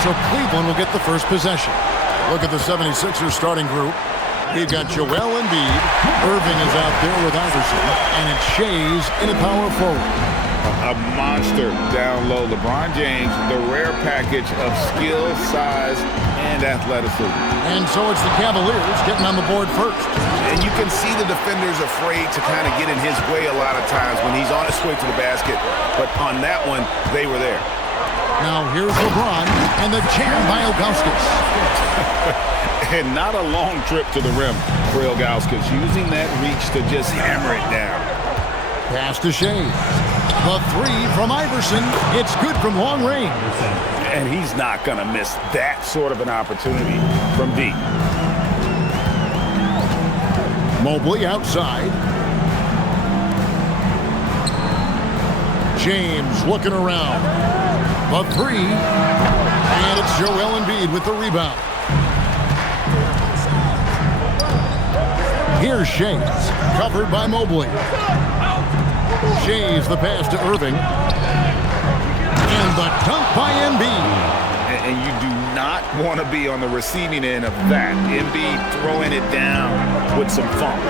So Cleveland will get the first possession. Look at the 76ers starting group. We've got Joel Embiid. Irving is out there with Iverson. And it's Shays in a power forward. A monster down low. LeBron James, the rare package of skill, size, and athleticism. And so it's the Cavaliers getting on the board first. And you can see the defenders afraid to kind of get in his way a lot of times when he's on his way to the basket. But on that one, they were there. Now here's LeBron and the jam by Ilgauskas. And not a long trip to the rim for Ilgauskas, using that reach to just hammer it down. Pass to Shays. The three from Iverson. It's good from long range. And he's not going to miss that sort of an opportunity from deep. Mobley outside. James looking around. The three. And it's Joel Embiid with the rebound. Here's Shays, covered by Mobley. Shays the pass to Irving. And the dunk by Embiid. And you do not want to be on the receiving end of that. Embiid throwing it down with some funk.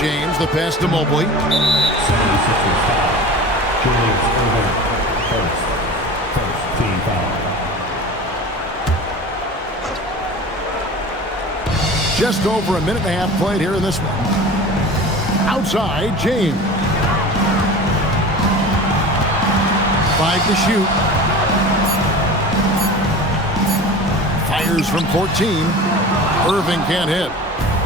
James the pass to Mobley. First team foul. Just over a minute and a half played here in this one. Outside, James. 5 to shoot. Fires from 14. Irving can't hit.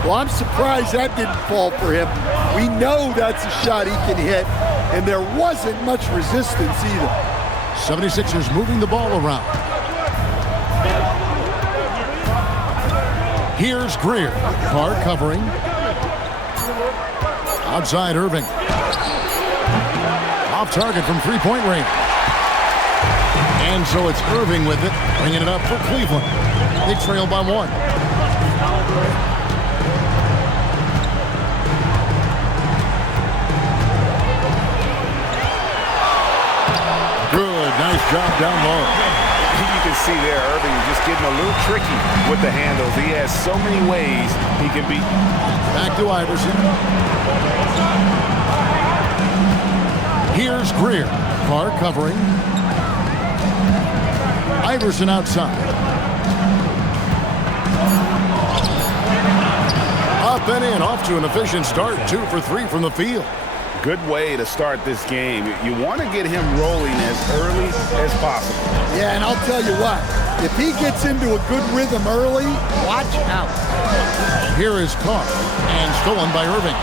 Well, I'm surprised that didn't fall for him. We know that's a shot he can hit, and there wasn't much resistance either. 76ers moving the ball around. Here's Greer. Clark covering. Outside Irving. Off target from three-point range. And so it's Irving with it, bringing it up for Cleveland. They trail by 1. Good, nice job down low. You can see there, Irving just getting a little tricky with the handles. He has so many ways he can beat. Back to Iverson. Here's Greer. Clark covering. Iverson outside. Up and in, off to an efficient start. 2 for 3 from the field. Good way to start this game. You want to get him rolling as early as possible. Yeah, and I'll tell you what, if he gets into a good rhythm early, watch out. Here is Clark, and stolen by Irving.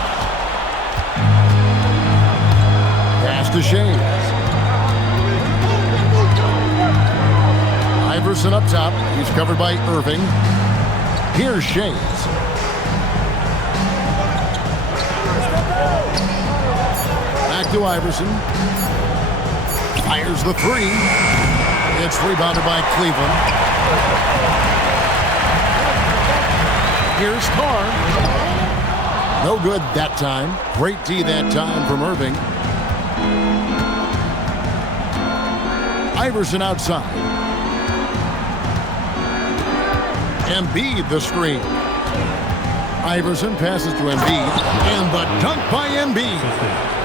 Pass to Shays. Iverson up top. He's covered by Irving. Here's Shays. Back to Iverson. Fires the three. It's rebounded by Cleveland. Here's Carr. No good that time. Great D that time from Irving. Iverson outside. Embiid the screen. Iverson passes to Embiid. And the dunk by Embiid.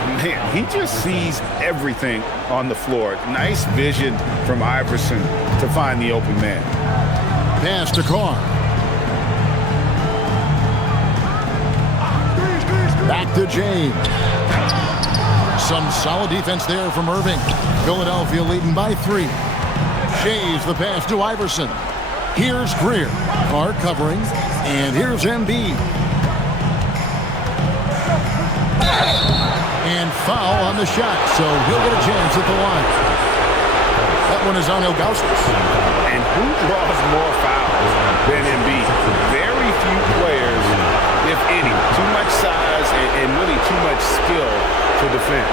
Man, he just sees everything on the floor. Nice vision from Iverson to find the open man. Pass to Carr. Back to James. Some solid defense there from Irving. Philadelphia leading by 3. Shays the pass to Iverson. Here's Greer. Carr covering. And here's Embiid. And foul on the shot, so he'll get a chance at the line. That one is on Ilgauskas. And who draws more fouls than Embiid? Very few players, if any. Too much size and really too much skill to defend.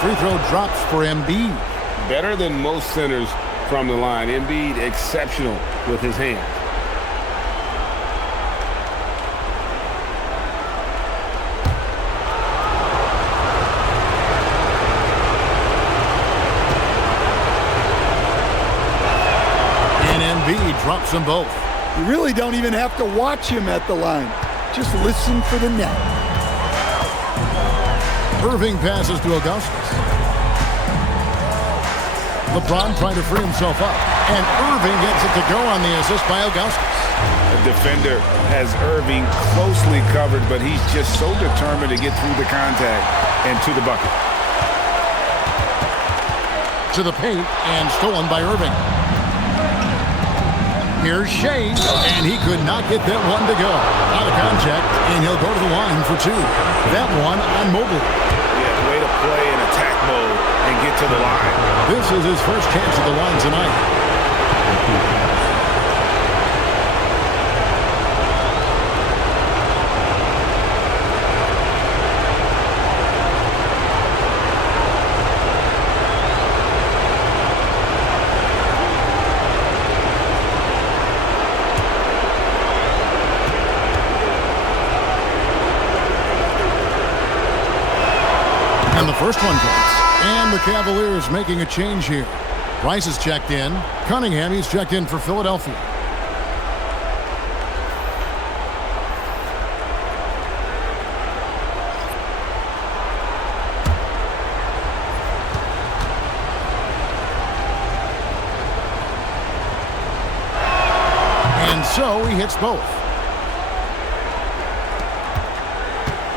Free throw drops for Embiid. Better than most centers from the line. Embiid exceptional with his hands. Embiid drops them both. You really don't even have to watch him at the line. Just listen for the net. Irving passes to Augustus. LeBron trying to free himself up. And Irving gets it to go on the assist by Augustus. The defender has Irving closely covered, but he's just so determined to get through the contact and to the bucket. To the paint and stolen by Irving. Here's Shea, and he could not get that one to go. Out of contact, and he'll go to the line for two. That one on Mobley. Yeah, way to play in attack mode and get to the line. This is his first chance at the line tonight. And the first one goes. And the Cavaliers making a change here. Price is checked in. Cunningham, he's checked in for Philadelphia. And so he hits both.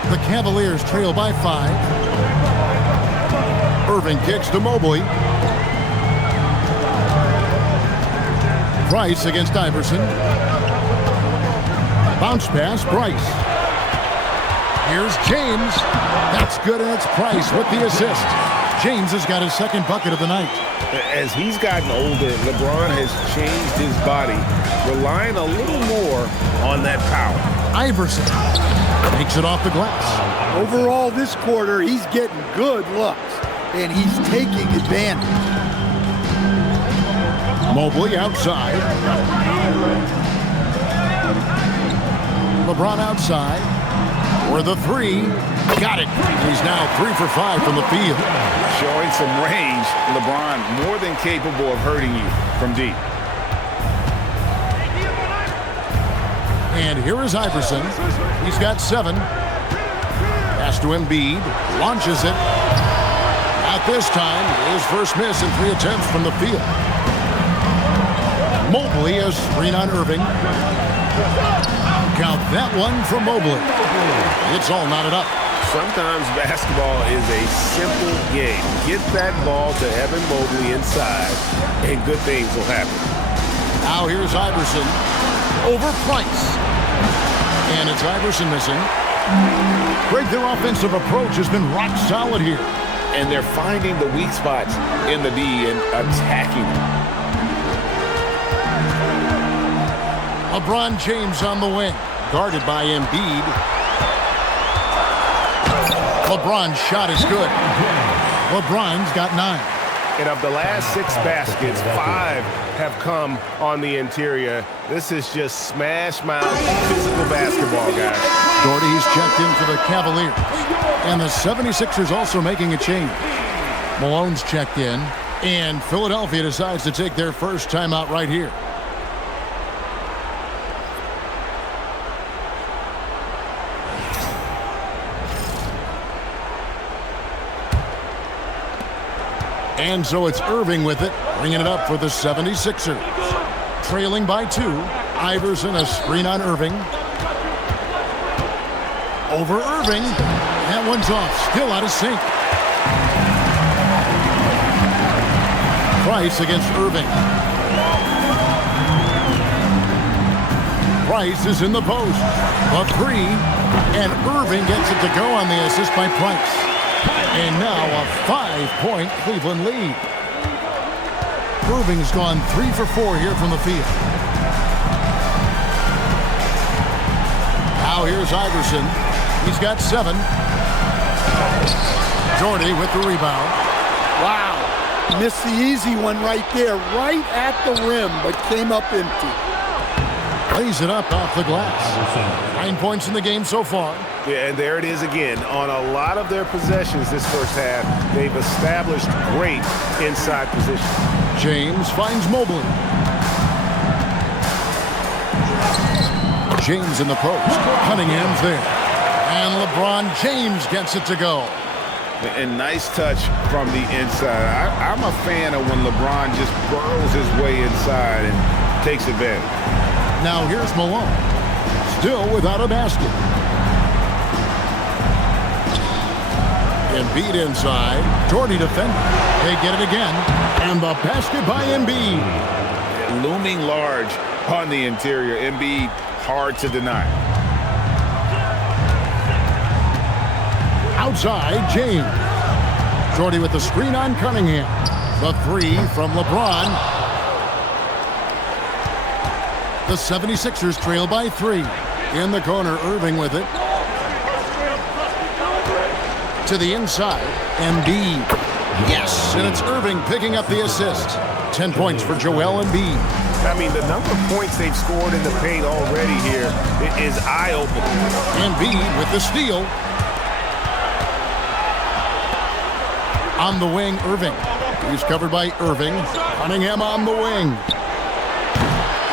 The Cavaliers trail by 5. Irving kicks to Mobley. Price against Iverson. Bounce pass, Price. Here's James. That's good, and it's Price with the assist. James has got his second bucket of the night. As he's gotten older, LeBron has changed his body, relying a little more on that power. Iverson takes it off the glass. Overall, this quarter, he's getting good looks, and he's taking advantage. Mobley outside. LeBron outside. For the three. Got it. He's now 3 for 5 from the field. Showing some range, LeBron more than capable of hurting you from deep. And here is Iverson. He's got 7. Pass to Embiid. Launches it. Not this time. His first miss in 3 attempts from the field. Mobley a screen on Irving. Count that one from Mobley. It's all knotted up. Sometimes basketball is a simple game. Get that ball to Evan Mobley inside, and good things will happen. Now here's Iverson over Price. And it's Iverson missing. Greg, their offensive approach has been rock solid here. And they're finding the weak spots in the D and attacking them. LeBron James on the wing, guarded by Embiid. LeBron's shot is good. LeBron's got 9. And of the last 6 baskets, 5 have come on the interior. This is just smash mouth physical basketball, guys. Doherty's checked in for the Cavaliers. And the 76ers also making a change. Malone's checked in. And Philadelphia decides to take their first timeout right here. And so it's Irving with it, bringing it up for the 76ers. Trailing by 2. Iverson a screen on Irving. Over Irving. That one's off, still out of sync. Price against Irving. Price is in the post. A 3. And Irving gets it to go on the assist by Price. And now a 5-point Cleveland lead. Irving's gone 3 for 4 here from the field. Now here's Iverson. He's got 7. Doherty with the rebound. Wow. Missed the easy one right there, right at the rim, but came up empty. Plays it up off the glass. 9 points in the game so far. Yeah, and there it is again. On a lot of their possessions this first half, they've established great inside position. James finds Mobley. James in the post. Cunningham's there. And LeBron James gets it to go. And nice touch from the inside. I'm a fan of when LeBron just burrows his way inside and takes advantage. Now here's Malone. Still without a basket. Embiid inside. Jordy defending. They get it again. And the basket by Embiid. Looming large on the interior. Embiid, hard to deny. Outside, James. Jordy with the screen on Cunningham. The three from LeBron. The 76ers trail by 3. In the corner, Irving with it. To the inside, Embiid. Yes, and it's Irving picking up the assist. 10 points for Joel Embiid. I mean, the number of points they've scored in the paint already here is eye-opening. Embiid with the steal. On the wing, Irving. He's covered by Irving. Cunningham on the wing.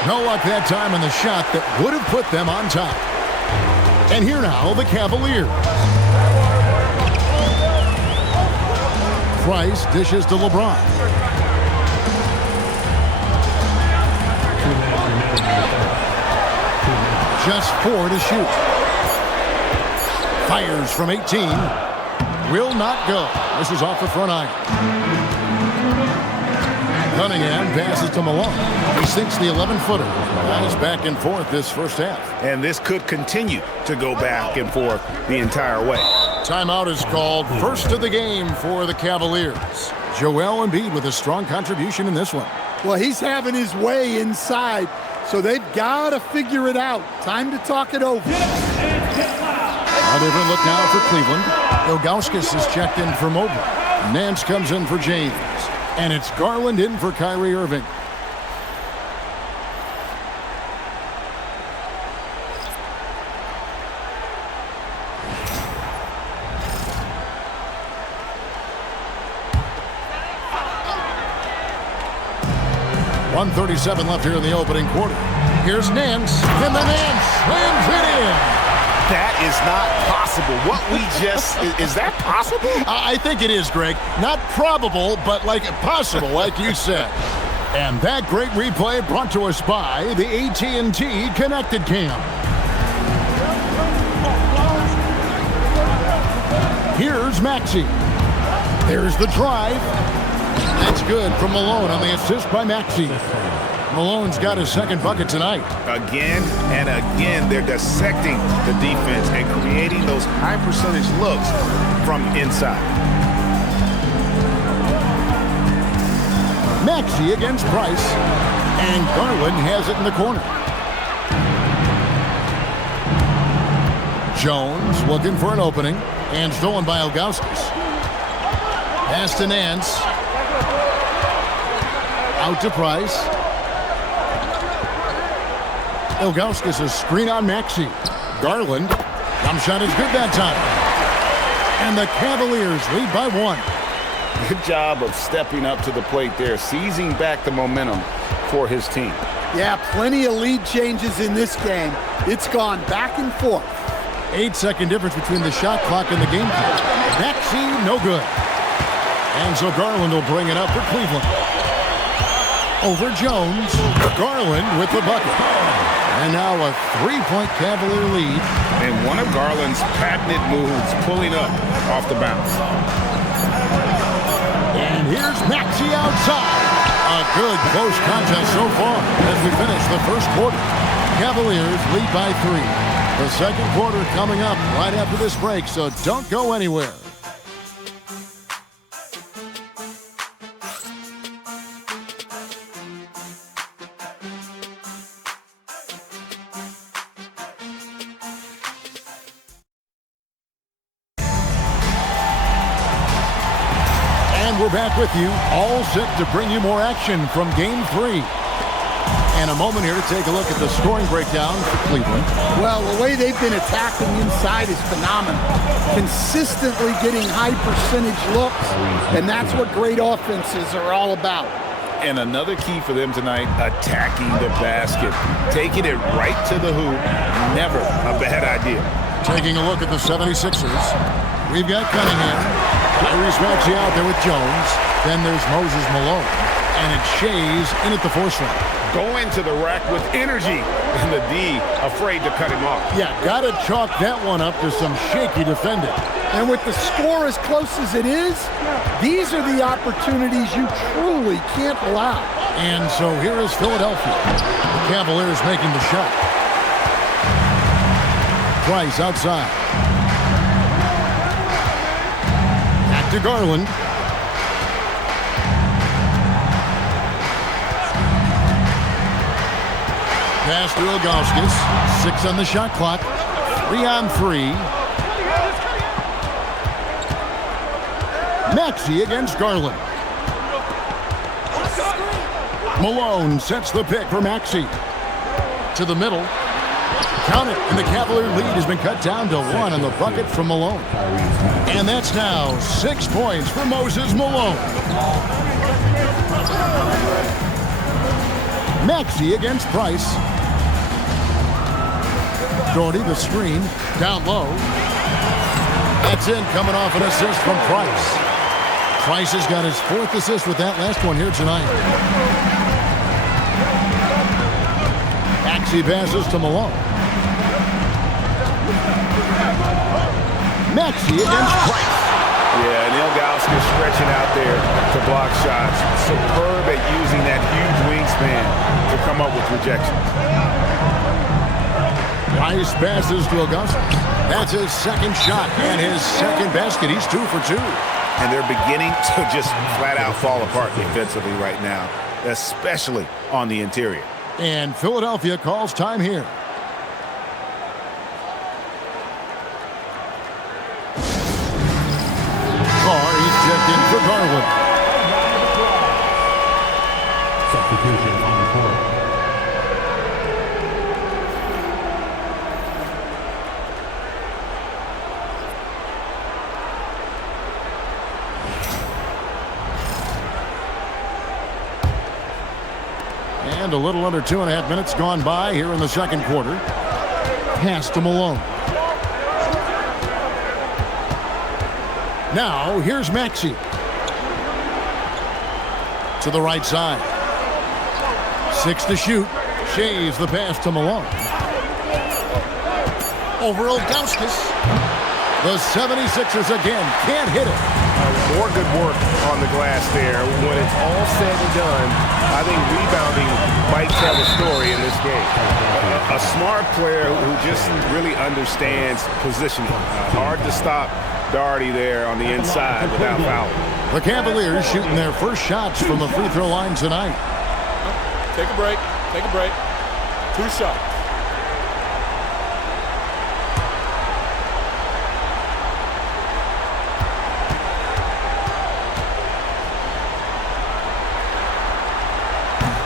No luck that time on the shot that would have put them on top. And here now, the Cavaliers. Price dishes to LeBron. Just 4 to shoot. Fires from 18. Will not go. This is off the front iron. Cunningham passes to Malone. He sinks the 11-footer. Nice back and forth this first half. And this could continue to go back and forth the entire way. Timeout is called. First of the game for the Cavaliers. Joel Embiid with a strong contribution in this one. Well, he's having his way inside, so they've got to figure it out. Time to talk it over. A different look now for Cleveland. Ilgauskas is checked in for Mobley. Nance comes in for James. And it's Garland in for Kyrie Irving. .137 left here in the opening quarter. Here's Nance, and the Nance slams it in. That is not possible. What we just, is that possible? I think it is, Greg. Not probable, but like possible, like you said. And that great replay brought to us by the AT&T Connected Cam. Here's Maxey. There's the drive. That's good from Malone on the assist by Maxey. Malone's got his second bucket tonight. Again and again, they're dissecting the defense and creating those high percentage looks from inside. Maxey against Price, and Garland has it in the corner. Jones looking for an opening, and stolen by Ilgauskas. Pass to Nance. Out to Price. Ilgauskas a screen on Maxey. Garland. Jump shot is good that time. And the Cavaliers lead by 1. Good job of stepping up to the plate there, seizing back the momentum for his team. Yeah, plenty of lead changes in this game. It's gone back and forth. 8-second difference between the shot clock and the game clock. Maxey, no good. And so Garland will bring it up for Cleveland. Over Jones. Garland with the bucket. And now a 3-point Cavalier lead. And one of Garland's patented moves, pulling up off the bounce. And here's Maxey outside. A good close contest so far as we finish the first quarter. Cavaliers lead by 3. The second quarter coming up right after this break, so don't go anywhere. And we're back with you, all set to bring you more action from Game 3. And a moment here to take a look at the scoring breakdown for Cleveland. Well, the way they've been attacking inside is phenomenal. Consistently getting high percentage looks, and that's what great offenses are all about. And another key for them tonight, attacking the basket. Taking it right to the hoop, never a bad idea. Taking a look at the 76ers, we've got Cunningham. Tyrese Maxey out there with Jones. Then there's Moses Malone. And it's Shays in at the force line. Going to the rack with energy, and the D afraid to cut him off. Yeah, got to chalk that one up to some shaky defending. And with the score as close as it is, these are the opportunities you truly can't allow. And so here is Philadelphia. The Cavaliers making the shot. Price outside. Back to Garland. Pass to Ilgauskas. 6 on the shot clock. 3 on 3. Maxey against Garland. Malone sets the pick for Maxey. To the middle. Count it, and the Cavalier lead has been cut down to 1 on the bucket from Malone. And that's now 6 points for Moses Malone. Maxey against Price. Doherty the screen, down low. That's in, coming off an assist from Price. Price has got his 4th assist with that last one here tonight. Maxey passes to Malone. Maxey against Price. Yeah, and Ilgauskas stretching out there to block shots. Superb at using that huge wingspan to come up with rejections. Price passes to Ilgauskas. That's his 2nd shot and his 2nd basket. He's 2 for 2. And they're beginning to just flat out fall apart defensively right now, especially on the interior. And Philadelphia calls time here. He's checked in for Garland. Substitution on the court. And a little under 2.5 minutes gone by here in the 2nd quarter. Pass to Malone. Now, here's Maxey. To the right side. 6 to shoot. Shays the pass to Malone. Over Ilgauskas. The 76ers again can't hit it. More good work on the glass there. When it's all said and done, I think rebounding might tell the story in this game. A smart player who just really understands positioning. Hard to stop Doherty there on the inside without fouling. The Cavaliers shooting their first shots from the free throw line tonight. Take a break. Take a break. 2 shots.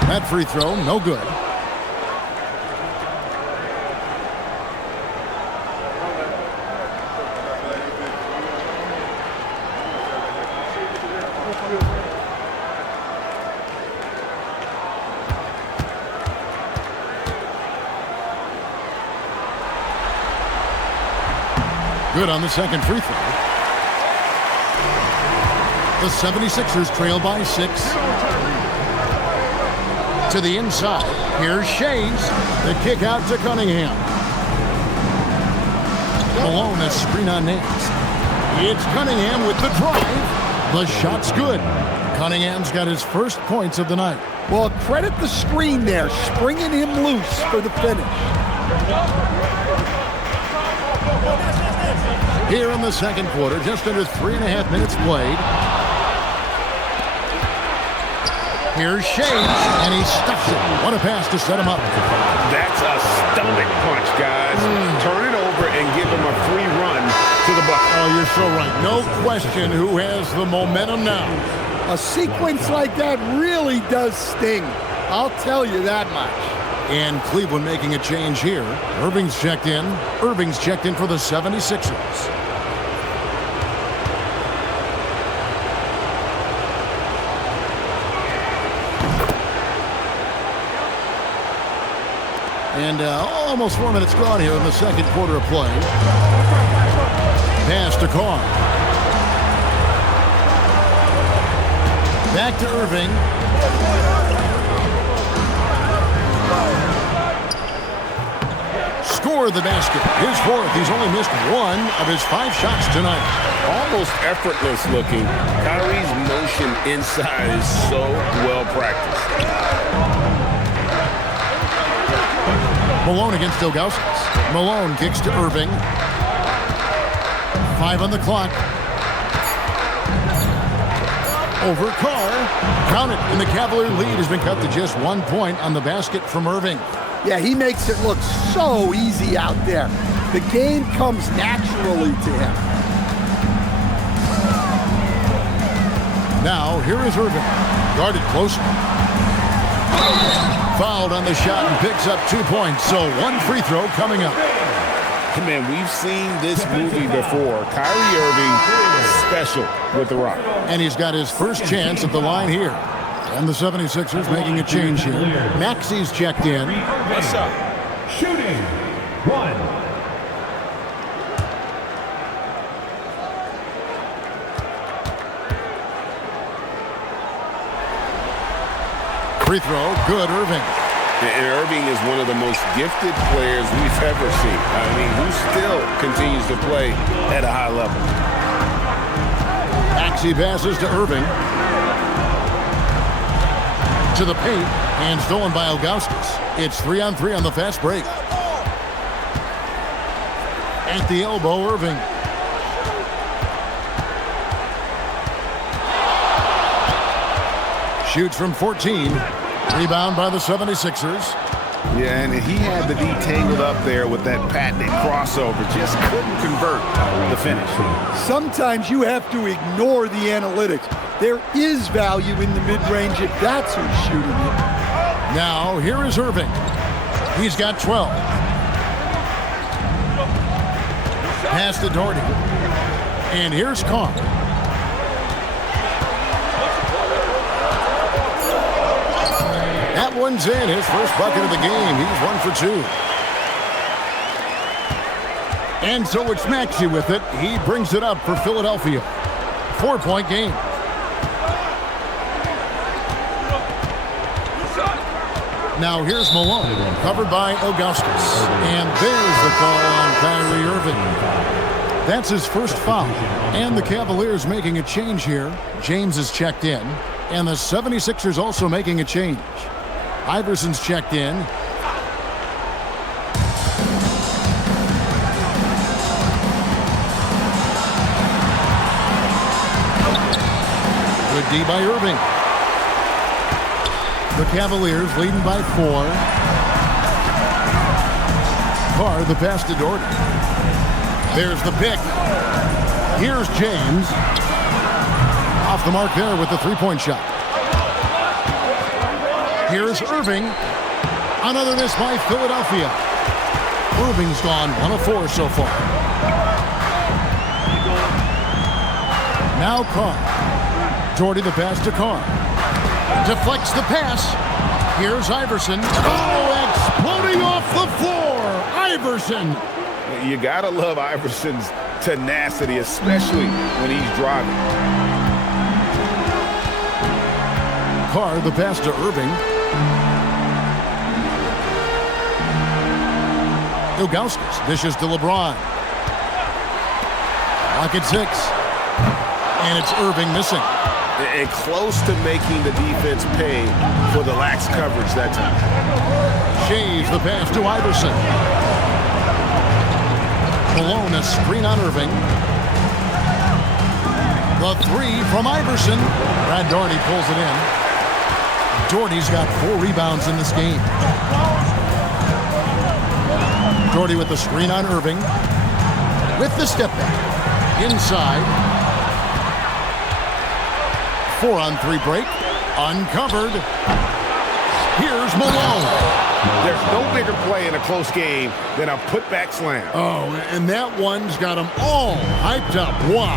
That free throw, no good. Good on the 2nd free throw. The 76ers trail by 6. To the inside. Here's Shays. The kick out to Cunningham. Malone, a screen on Nance. It's Cunningham with the drive. The shot's good. Cunningham's got his first points of the night. Well, credit the screen there, springing him loose for the finish. Here in the 2nd quarter, just under 3.5 minutes played. Here's Shays, and he stuffs it. What a pass to set him up. That's a stomach punch, guys. Turn it over and give him a free run to the bucket. Oh, you're so right. No question who has the momentum now. A sequence like that really does sting. I'll tell you that much. And Cleveland making a change here. Irving's checked in. Irving's checked in for the 76ers. And almost 4 minutes gone here in the second quarter of play. Pass to Carr. Back to Irving. Scored the basket. His fourth. He's only missed one of his 5 shots tonight. Almost effortless looking. Kyrie's motion inside is so well practiced. Malone against Ilgauskas. Malone kicks to Irving. 5 on the clock. Over Carr. Count it, and the Cavalier lead has been cut to just 1 point on the basket from Irving. Yeah, he makes it look so easy out there. The game comes naturally to him. Now, here is Irving. Guarded close. Fouled on the shot and picks up 2 points. So 1 free throw coming up. Man, we've seen this movie before. Kyrie Irving special with the rock. And he's got his first chance at the line here. And the 76ers making a change here. Maxi's checked in. What's up? Shooting. 1. Free throw, good, Irving. And Irving is one of the most gifted players we've ever seen. I mean, who still continues to play at a high level. Maxey passes to Irving. To the paint, and stolen by Ilgauskas. It's 3-on-3 on the fast break. At the elbow, Irving. Shoots from 14. Rebound by the 76ers. Yeah, and he had the D tangled up there with that patented crossover. Just couldn't convert the finish. Sometimes you have to ignore the analytics. There is value in the mid-range if that's who's shooting it. Now, here is Irving. He's got 12. Pass to Doherty. And here's Carr. That one's in. His first bucket of the game. He's 1 for 2. And so it's Maxey with it. He brings it up for Philadelphia. 4-point game. Now here's Malone, covered by Ilgauskas. And there's the call on Kyrie Irving. That's his first foul. And the Cavaliers making a change here. James is checked in. And the 76ers also making a change. Iverson's checked in. Good D by Irving. The Cavaliers leading by 4. Carr, the pass to Doherty. There's the pick. Here's James. Off the mark there with the 3-point shot. Here's Irving. Another miss by Philadelphia. Irving's gone 1 of 4 so far. Now Carr. Doherty the pass to Carr. Deflects the pass. Here's Iverson. Oh, exploding off the floor. Iverson. You gotta love Iverson's tenacity, especially when he's driving. Carr, the pass to Irving. Ilgauskas dishes to LeBron. Clock at 6. And it's Irving missing. And close to making the defense pay for the lax coverage that time. Shays the pass to Iverson. Malone, a screen on Irving. The 3 from Iverson. Brad Doherty pulls it in. Doherty's got 4 rebounds in this game. Doherty with the screen on Irving. With the step back. Inside. 4-on-3 break. Uncovered. Here's Malone. There's no bigger play in a close game than a putback slam. Oh, and that one's got them all hyped up. Wow.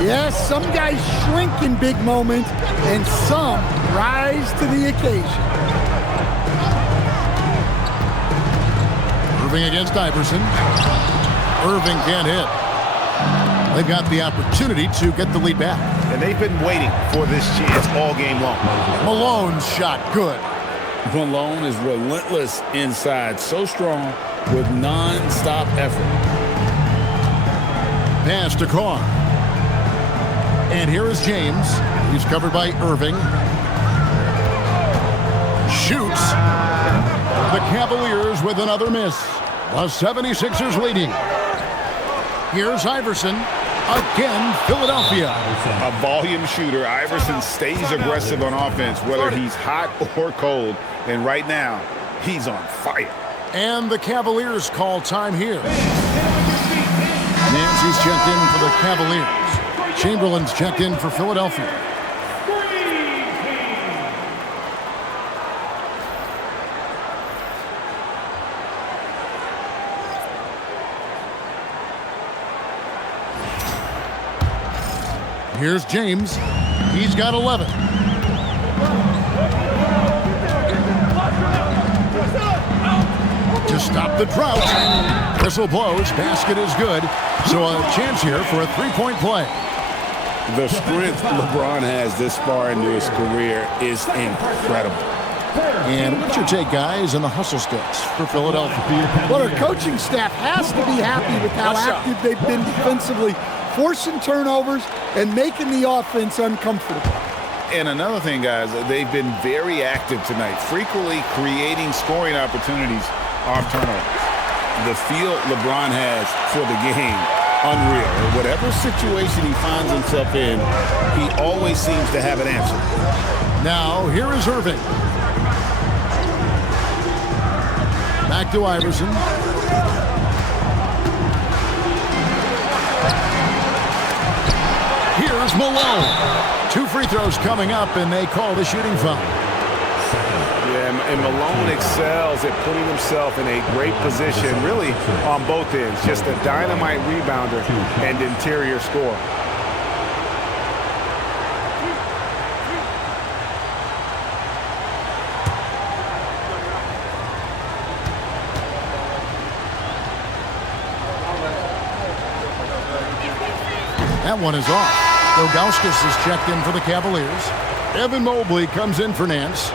Yes, some guys shrink in big moments, and some rise to the occasion. Irving against Iverson. Irving can't hit. They've got the opportunity to get the lead back. And they've been waiting for this chance all game long. Malone's shot good. Malone is relentless inside, so strong with non-stop effort. Pass to Carr. And here is James. He's covered by Irving. Shoots. The Cavaliers with another miss. The 76ers leading. Here's Iverson. Again, Philadelphia. A volume shooter. Iverson stays aggressive on offense, whether he's hot or cold. And right now, he's on fire. And the Cavaliers call time here. Nancy's checked in for the Cavaliers. Chamberlain's checked in for Philadelphia. Here's James. He's got 11. To stop the drought. Whistle blows. Basket is good. So a chance here for a three-point play. The strength LeBron has this far into his career is incredible. And what's your take, guys, on the hustle sticks for Philadelphia? Well, our coaching staff has to be happy with how active they've been defensively, forcing turnovers and making the offense uncomfortable. And another thing, guys, they've been very active tonight, frequently creating scoring opportunities off turnovers. The feel LeBron has for the game, unreal. Whatever situation he finds himself in, he always seems to have an answer. Now, here is Irving. Back to Iverson. Here's Malone. 2 free throws coming up, and they call the shooting foul. Yeah, and Malone excels at putting himself in a great position, really on both ends. Just a dynamite rebounder and interior scorer. That one is off. Ilgauskas is checked in for the Cavaliers. Evan Mobley comes in for Nance.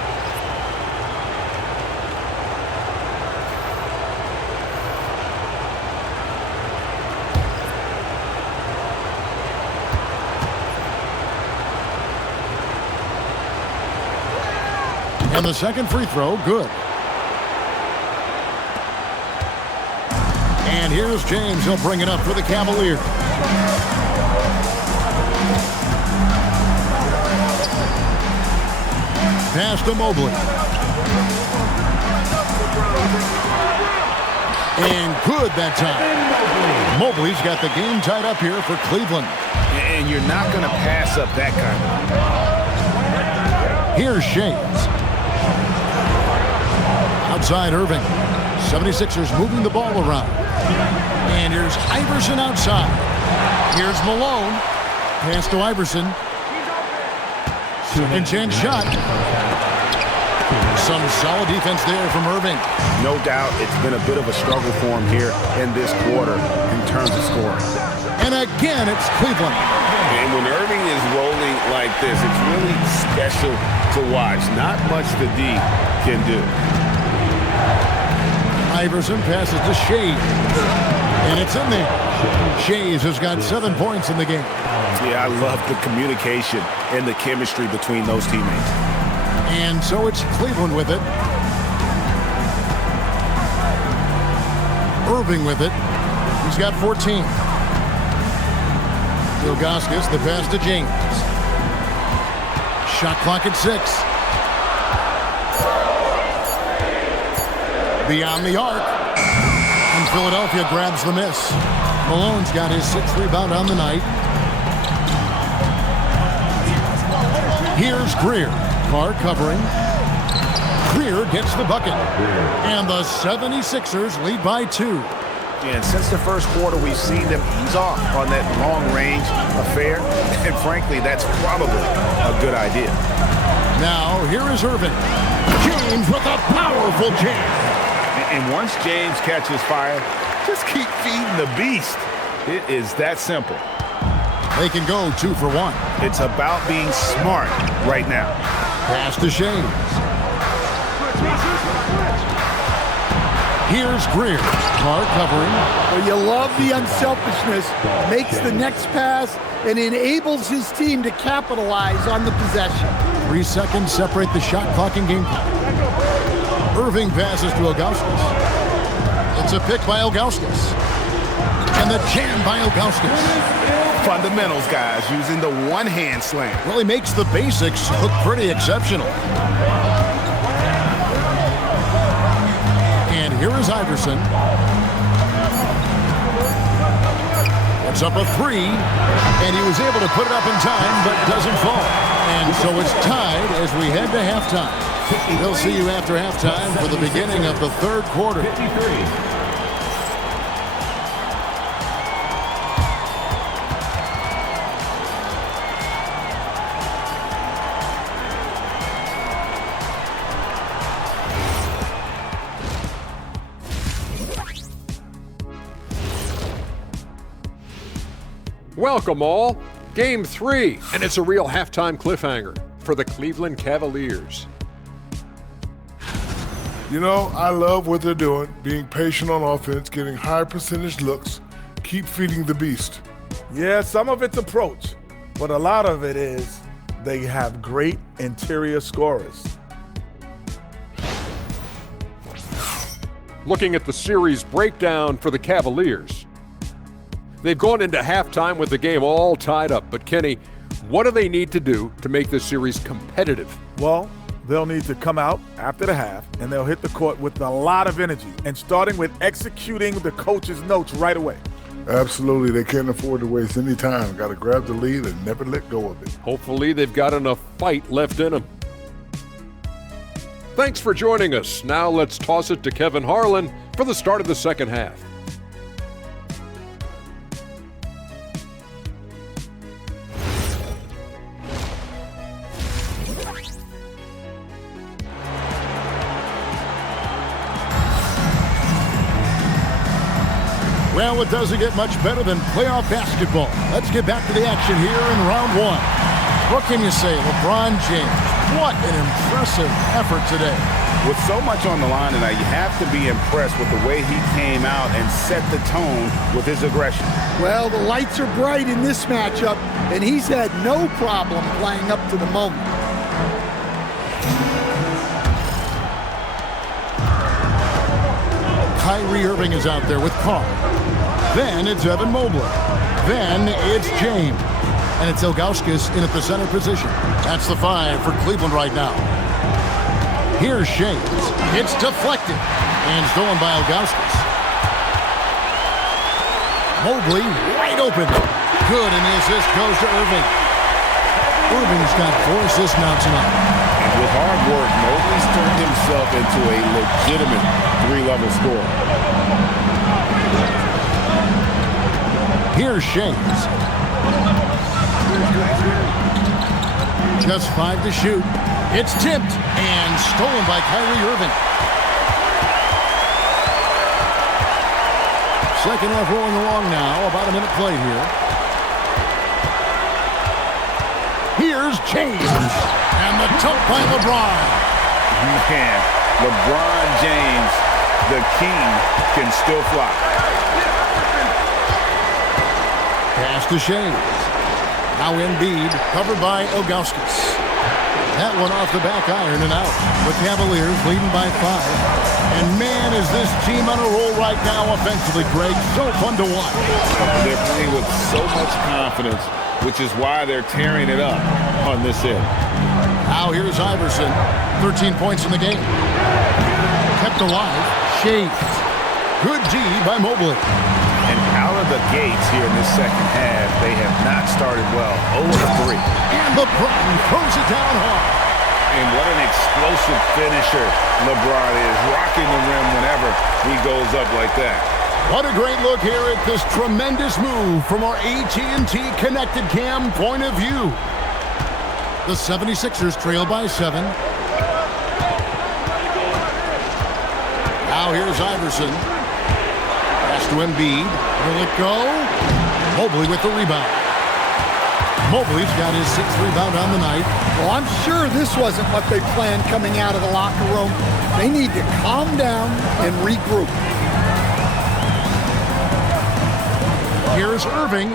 And the second free throw, good. And here's James. He'll bring it up for the Cavaliers. Pass to Mobley. And good that time. Mobley's got the game tied up here for Cleveland. And you're not going to pass up that kind of. Here's Shades. Outside Irving. 76ers moving the ball around. And here's Iverson outside. Here's Malone. Pass to Iverson. Second chance shot. Some solid defense there from Irving. No doubt it's been a bit of a struggle for him here in this quarter in terms of scoring. And again, it's Cleveland. And when Irving is rolling like this, it's really special to watch. Not much the D can do. Iverson passes to Shades. And it's in there. Shades has got 7 points in the game. Yeah, I love the communication and the chemistry between those teammates. And so it's Cleveland with it. Irving with it. He's got 14. Ilgauskas, the pass to James. Shot clock at 6. Beyond the arc. And Philadelphia grabs the miss. Malone's got his 6th rebound on the night. Here's Greer. Carr covering. Greer gets the bucket. And the 76ers lead by 2. And since the first quarter, we've seen them ease off on that long-range affair. And frankly, that's probably a good idea. Now, here is Irving. James with a powerful jam. And once James catches fire, just keep feeding the beast. It is that simple. They can go 2 for 1. It's about being smart right now. Pass to Shames. Here's Greer. Carr covering. Well, you love the unselfishness. Makes the next pass and enables his team to capitalize on the possession. 3 seconds separate the shot clock and game clock. Irving passes to Ilgauskas. It's a pick by Ilgauskas. And the jam by Ilgauskas. Fundamentals, guys, using the one-hand slam. Well, he makes the basics look pretty exceptional. And here is Iverson. It's up a 3, and he was able to put it up in time, but doesn't fall. And so it's tied as we head to halftime. We'll see you after halftime for the beginning of the 3rd quarter. 53. Welcome all. Game 3, and it's a real halftime cliffhanger for the Cleveland Cavaliers. You know, I love what they're doing, being patient on offense, getting high percentage looks, keep feeding the beast. Yeah, some of it's approach, but a lot of it is they have great interior scorers. Looking at the series breakdown for the Cavaliers. They've gone into halftime with the game all tied up, but Kenny, what do they need to do to make this series competitive? Well, they'll need to come out after the half, and they'll hit the court with a lot of energy, and starting with executing the coach's notes right away. Absolutely, they can't afford to waste any time. Got to grab the lead and never let go of it. Hopefully they've got enough fight left in them. Thanks for joining us. Now let's toss it to Kevin Harlan for the start of the second half. Well, it doesn't get much better than playoff basketball. Let's get back to the action here in round 1. What can you say, LeBron James? What an impressive effort today. With so much on the line tonight, you have to be impressed with the way he came out and set the tone with his aggression. Well, the lights are bright in this matchup, and he's had no problem playing up to the moment. Kyrie Irving is out there with Carr. Then it's Evan Mobley. Then it's James. And it's Ilgauskas in at the center position. That's the 5 for Cleveland right now. Here's Shames. It's deflected and stolen by Ilgauskas. Mobley wide open. Good, and the assist goes to Irving. Irving's got 4 assists now tonight. And with hard work, Mobley's turned himself into a legitimate 3-level scorer. Here's Shames. Just 5 to shoot. It's tipped and stolen by Kyrie Irving. Second half rolling along now. About a minute played here. Here's James. And the dunk by LeBron. Man, LeBron James, the king, can still fly. Pass to Shames. Now Embiid, covered by Ilgauskas. That one off the back iron and out. The Cavaliers leading by 5. And man, is this team on a roll right now offensively, Greg. So fun to watch. They're playing with so much confidence, which is why they're tearing it up on this end. Now here's Iverson. 13 points in the game. Kept alive. Shaved. Good D by Mobley. And out of the gates here in this second half. They have not started well. 0-3. And LeBron throws it down hard. And what an explosive finisher LeBron is, rocking the rim whenever he goes up like that. What a great look here at this tremendous move from our AT&T Connected Cam point of view. The 76ers trail by 7. Now here's Iverson. Pass to Embiid. Will it go? Mobley with the rebound. Mobley's got his 6th rebound on the night. Well, I'm sure this wasn't what they planned coming out of the locker room. They need to calm down and regroup. Here's Irving.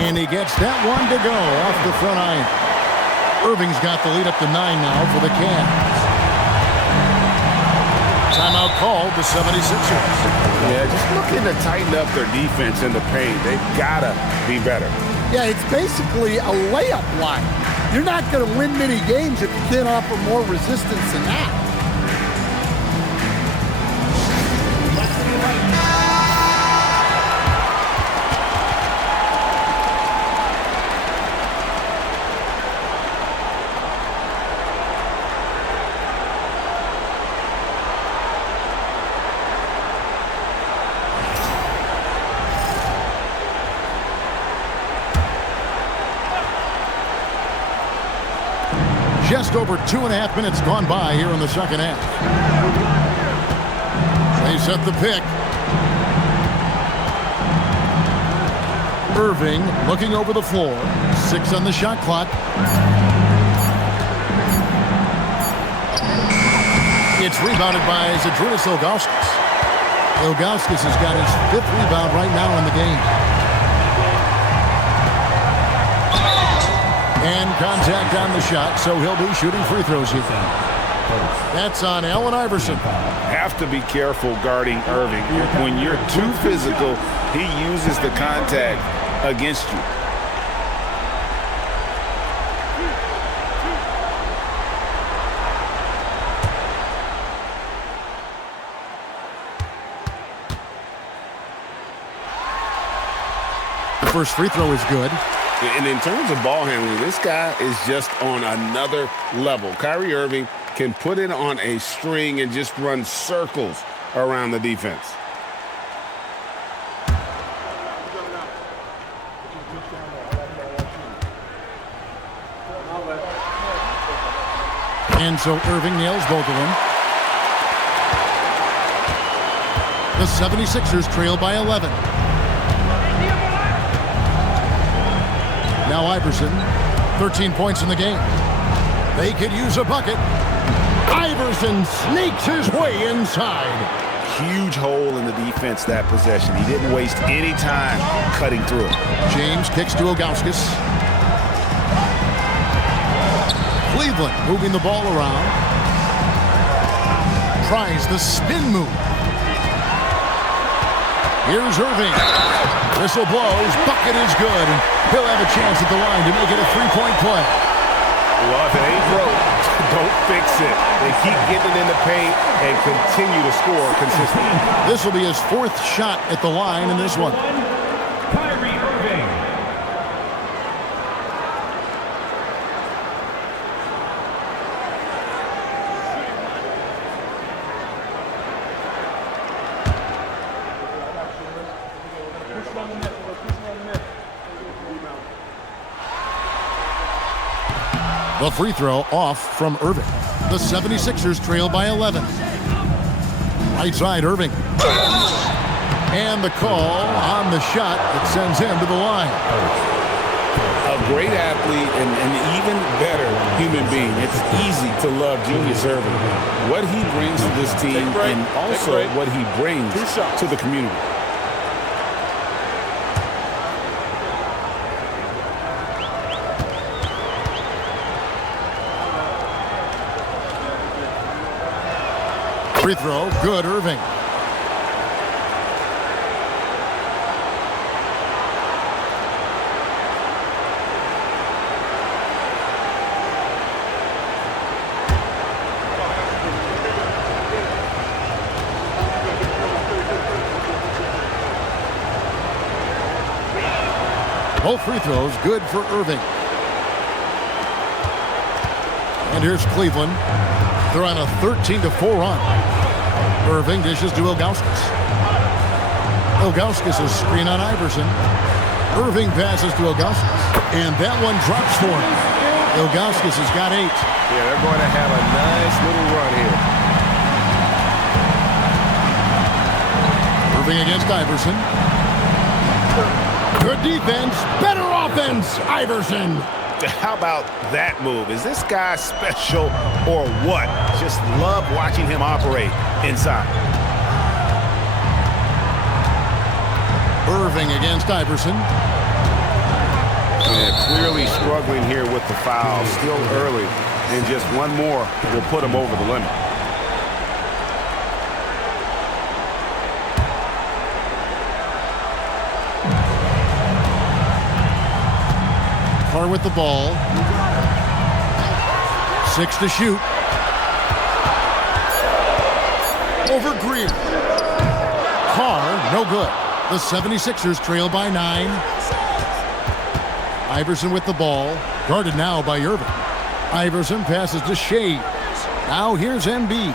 And he gets that one to go off the front iron. Irving's got the lead up to 9 now for the Cavs. Timeout called the 76ers. Yeah, just looking to tighten up their defense in the paint. They've got to be better. Yeah, it's basically a layup line. You're not going to win many games if you can't offer more resistance than that. Just over 2.5 minutes gone by here in the second half. They set the pick. Irving looking over the floor. 6 on the shot clock. It's rebounded by Zydrunas Ilgauskas. Ilgauskas has got his 5th rebound right now in the game. And contact on the shot, so he'll be shooting free throws here. That's on Allen Iverson. Have to be careful guarding Irving. When you're too physical, he uses the contact against you. The first free throw is good. And in terms of ball handling, this guy is just on another level. Kyrie Irving can put it on a string and just run circles around the defense. And so Irving nails both of them. The 76ers trail by 11. Now Iverson, 13 points in the game. They could use a bucket. Iverson sneaks his way inside. Huge hole in the defense that possession. He didn't waste any time cutting through it. James kicks to Ilgauskas. Cleveland moving the ball around. Tries the spin move. Here's Irving. Whistle blows. Bucket is good. And he'll have a chance at the line to make it a 3-point play. Well, if it ain't broke, don't fix it. They keep getting in the paint and continue to score consistently. This will be his 4th shot at the line in this one. Kyrie Irving. The free throw off from Irving. The 76ers trail by 11. Right side, Irving. And the call on the shot that sends him to the line. A great athlete and an even better human being. It's easy to love Julius Irving. What he brings to this team and also what he brings to the community. Free throw, good, Irving. Both free throws good for Irving. And here's Cleveland. They're on a 13-4 run. Irving dishes to Ilgauskas. Ilgauskas is screen on Iverson. Irving passes to Ilgauskas. And that one drops for him. Ilgauskas has got 8. Yeah, they're going to have a nice little run here. Irving against Iverson. Good defense, better offense, Iverson. How about that move? Is this guy special or what? Just love watching him operate inside. Irving against Iverson. And clearly struggling here with the foul. Still early. And just one more will put him over the limit. Carr with the ball. 6 to shoot. Over Greer. Carr, no good. The 76ers trail by 9. Iverson with the ball. Guarded now by Irving. Iverson passes to Shea. Now here's Embiid.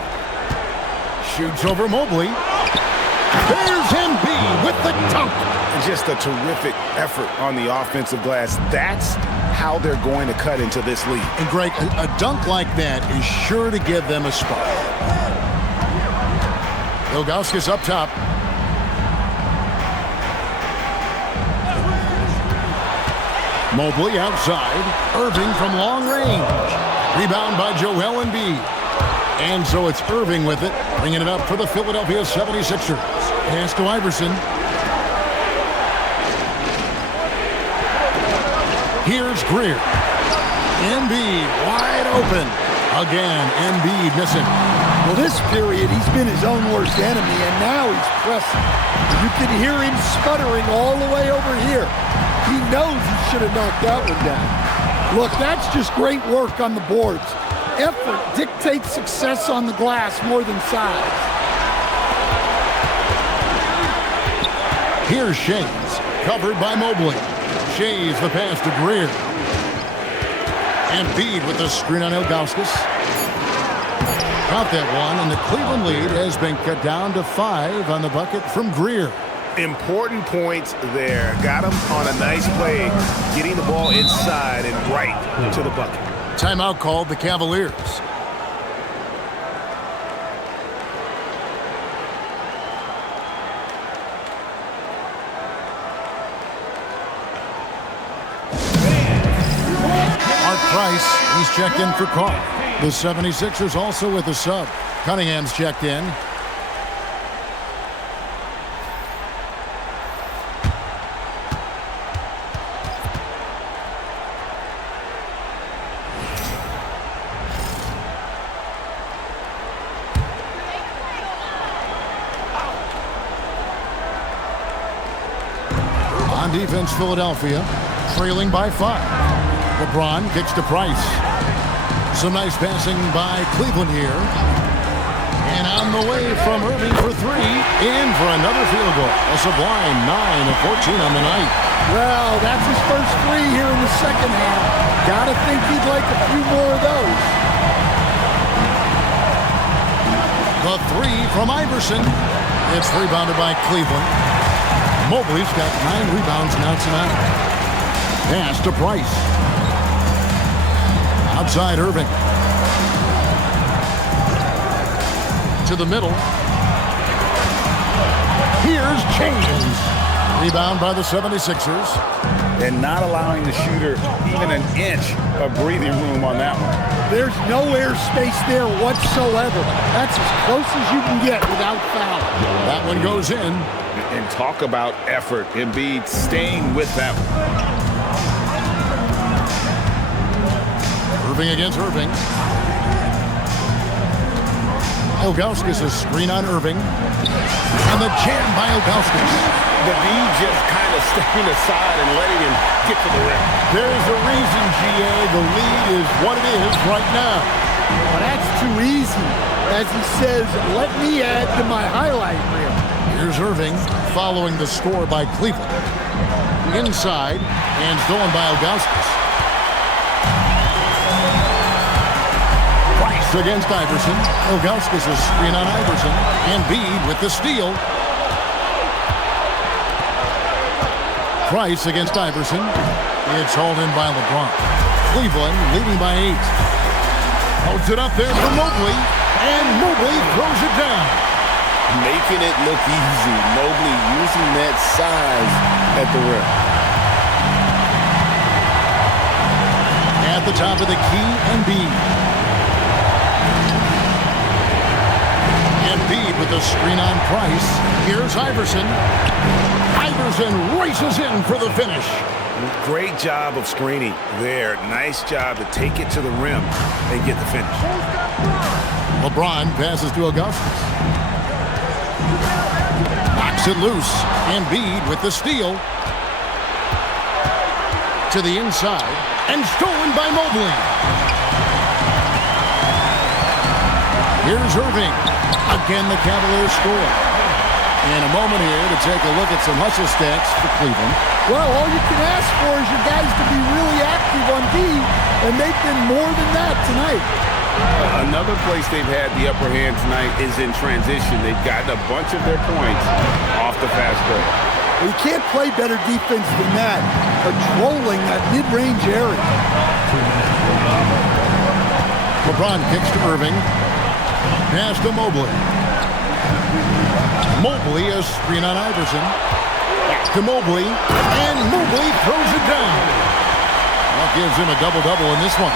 Shoots over Mobley. There's Embiid with the dunk. And just a terrific effort on the offensive glass. That's how they're going to cut into this lead. And Greg, a dunk like that is sure to give them a spark. Ilgauskas up top. Mobley outside. Irving from long range. Rebound by Joel Embiid. And so it's Irving with it, bringing it up for the Philadelphia 76ers. Pass to Iverson. Here's Greer. Embiid wide open. Again, Embiid missing. Well, this period, he's been his own worst enemy, and now he's pressing. You can hear him sputtering all the way over here. He knows he should have knocked that one down. Look, that's just great work on the boards. Effort dictates success on the glass more than size. Here's Shays, covered by Mobley. Shays the pass to Greer. Embiid with the screen on Ilgauskas. Got that one, and the Cleveland lead has been cut down to 5 on the bucket from Greer. Important points there. Got him on a nice play, getting the ball inside and right to the bucket. Timeout called the Cavaliers. Art Price, he's checked in for Carr. The 76ers also with a sub. Cunningham's checked in. On defense, Philadelphia trailing by 5. LeBron kicks to Price. Some nice passing by Cleveland here. And on the way from Irving for 3. In for another field goal. A sublime 9 of 14 on the night. Well, that's his first 3 here in the second half. Gotta think he'd like a few more of those. The 3 from Iverson. It's rebounded by Cleveland. Mobley's got 9 rebounds now tonight. Pass to Price. Outside Irving. To the middle. Here's James. Rebound by the 76ers. And not allowing the shooter even an inch of breathing room on that one. There's no airspace there whatsoever. That's as close as you can get without foul. That one goes in. And talk about effort. Embiid staying with that one. Irving against Irving. Ilgauskas is screen on Irving. And the jam by Ilgauskas. The D just kind of stepping aside and letting him get to the rim. There's a reason, GA. The lead is what it is right now. But that's too easy. As he says, let me add to my highlight reel. Here's Irving following the score by Cleveland. Inside, and stolen by Ilgauskas. Price against Iverson. Ilgauskas is screen on Iverson. Embiid with the steal. Price against Iverson. It's hauled in by LeBron. Cleveland leading by 8. Holds it up there for Mobley. And Mobley throws it down. Making it look easy. Mobley using that size at the rim. At the top of the key, Embiid. Embiid with the screen on Price. Here's Iverson. Iverson races in for the finish. Great job of screening there. Nice job to take it to the rim and get the finish. LeBron passes to Ilgauskas. Knocks it loose. Embiid with the steal. To the inside. And stolen by Mobley. Here's Irving. Again, the Cavaliers score. In a moment here to take a look at some hustle stats for Cleveland. Well, all you can ask for is your guys to be really active on D, and they've been more than that tonight. Another place they've had the upper hand tonight is in transition. They've gotten a bunch of their points off the fast break. You can't play better defense than that, patrolling that mid-range area. LeBron kicks to Irving. Pass to Mobley. Mobley is screen on Iverson. Back to Mobley. And Mobley throws it down. That gives him a double-double in this one.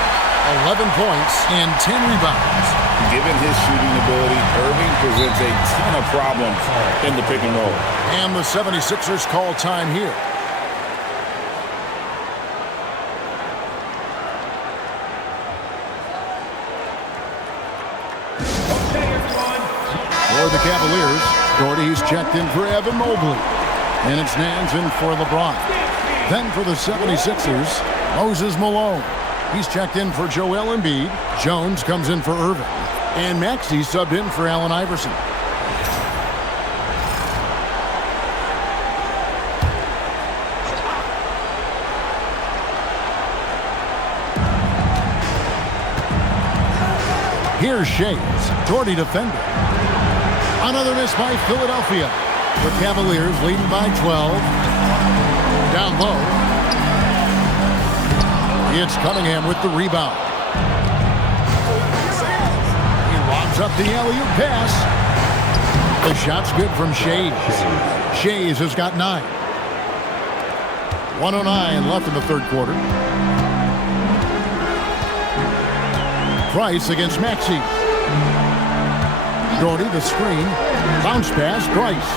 11 points and 10 rebounds. Given his shooting ability, Irving presents a ton of problems in the pick and roll. And the 76ers call time here. For the Cavaliers, Doherty's checked in for Evan Mobley. And it's Nance in for LeBron. Then for the 76ers, Moses Malone. He's checked in for Joel Embiid. Jones comes in for Irving. And Maxey subbed in for Allen Iverson. Here's Shades. Doherty defender. Another miss by Philadelphia. The Cavaliers leading by 12. Down low. It's Cunningham with the rebound. He lobs up the alley-oop pass. The shot's good from Shades. Shades has got 9. 1:09 left in the third quarter. Price against Maxey. Doherty the screen. Bounce pass, Price.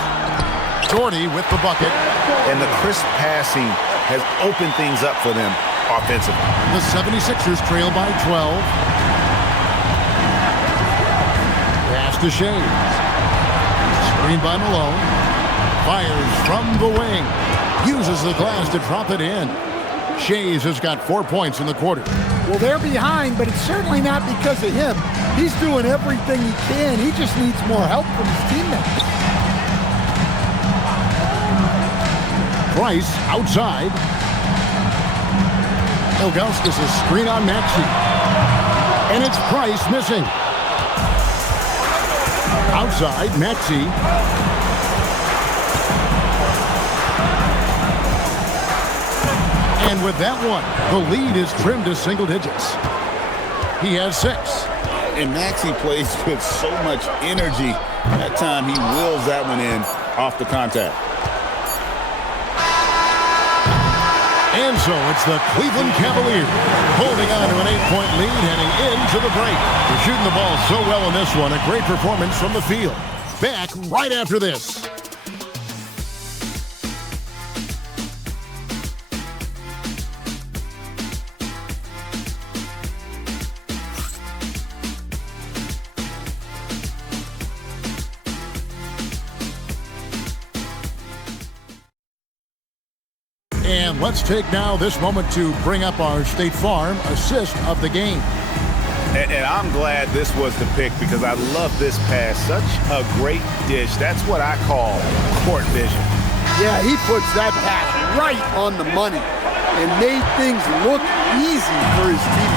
Doherty with the bucket. And the crisp passing has opened things up for them offensively. The 76ers trail by 12. Pass to Shades. Screen by Malone. Fires from the wing. Uses the glass to drop it in. Shades has got 4 points in the quarter. Well, they're behind, but it's certainly not because of him. He's doing everything he can. He just needs more help from his teammates. Price outside. Ilgauskas is screen on Maxey. And it's Price missing. Outside, Maxey. And with that one, the lead is trimmed to single digits. He has 6. And Maxey plays with so much energy. That time he wills that one in off the contact. And so it's the Cleveland Cavaliers holding on to an 8-point lead heading into the break. They're shooting the ball so well in this one. A great performance from the field. Back right after this. And let's take now this moment to bring up our State Farm assist of the game. And I'm glad this was the pick because I love this pass. Such a great dish. That's what I call court vision. Yeah, he puts that pass right on the money and made things look easy for his team.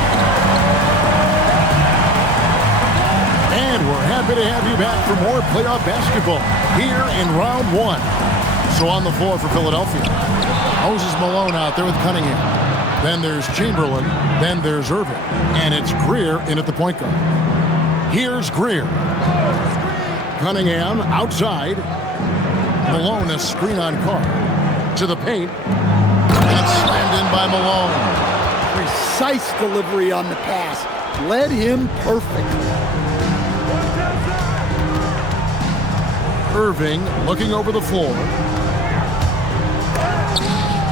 And we're happy to have you back for more playoff basketball here in round one. So on the floor for Philadelphia, Moses Malone out there with Cunningham. Then there's Chamberlain. Then there's Irving. And it's Greer in at the point guard. Here's Greer. Cunningham outside. Malone a screen on Carr. To the paint. And it's slammed in by Malone. Precise delivery on the pass. Led him perfect. Irving looking over the floor.